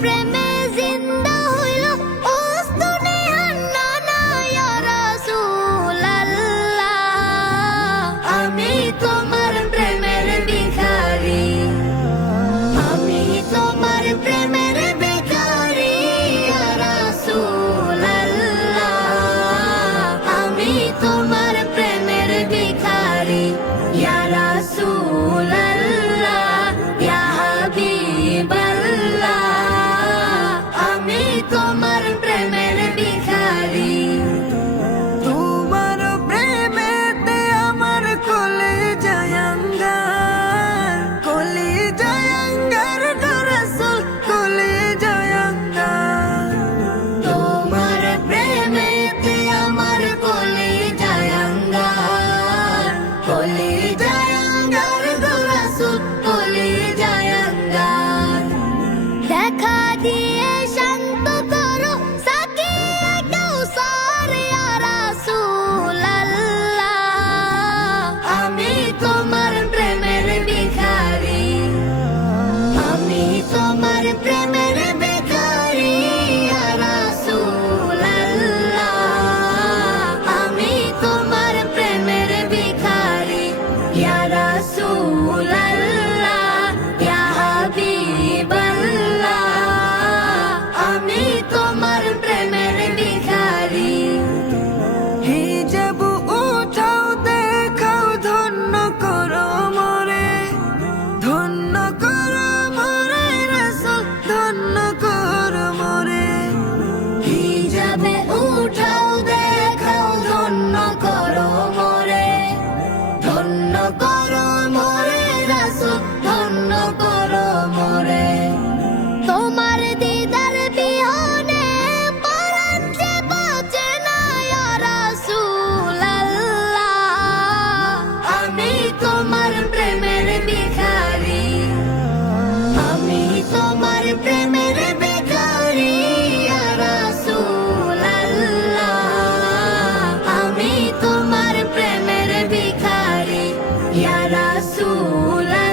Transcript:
প্রেমে জিন্দা হইল ওস্তুনে হান্নানা ইয়া রাসূলুল্লাহ। আমি তোমার প্রেমের ভিখারি, আমি তোমার প্রেমের ভিখারি ইয়া রাসূলুল্লাহ। আমি তোমার প্রেমের ভিখারি ইয়া রাসূলুল্লাহ, ইয়া হাবিবাল্লাহ। আমি তোমার প্রেমের ভিখারি। তোমার প্রেমেতে আমার কলিজায় আঙ্গার, কলিজায় আঙ্গার গো রাসূল, কলিজায় আঙ্গার। তোমার প্রেমেতে আমার কলিজায় আঙ্গার, কলিজায় আঙ্গার গো রাসূল, কলিজায় আঙ্গার। দেখা দিয়ে শান্ত করো সাকিয়ে কাউসার ইয়া রাসূলুল্লাহ। আমি তোমার প্রেমের ভিখারি, আমি তোমার প্রেমের ভিখারি ইয়া রাসূলুল্লাহ। আমি তোমার প্রেমের ভিখারি ইয়া রাসূলুল্লাহ, ইয়া হাবিবাল্লাহ। আমি তোমার প্রেমের ভিখারি। হিজাব উঠাও দেখাও ধন্য করো মোরে, ধন্য করো মোরে রাসূল, ধন্য করো মোরে। হিজাবে উঠাও দেখাও ধন্য করো মোরে, ধন্য করো মোরে রাসূল, ধন্য করো মোরে। তোমার দিদার বিহনে পরাণ যে বাঁচে না ইয়া রাসূলুল্লাহ। আমি তোমার প্রেমের ভিখারি, আমি তোমার প্রেমের ভিখারি ইয়া রাসূলুল্লাহ। আমি তোমার প্রেমের ভিখারি ইয়া রাসূলুল্লাহ।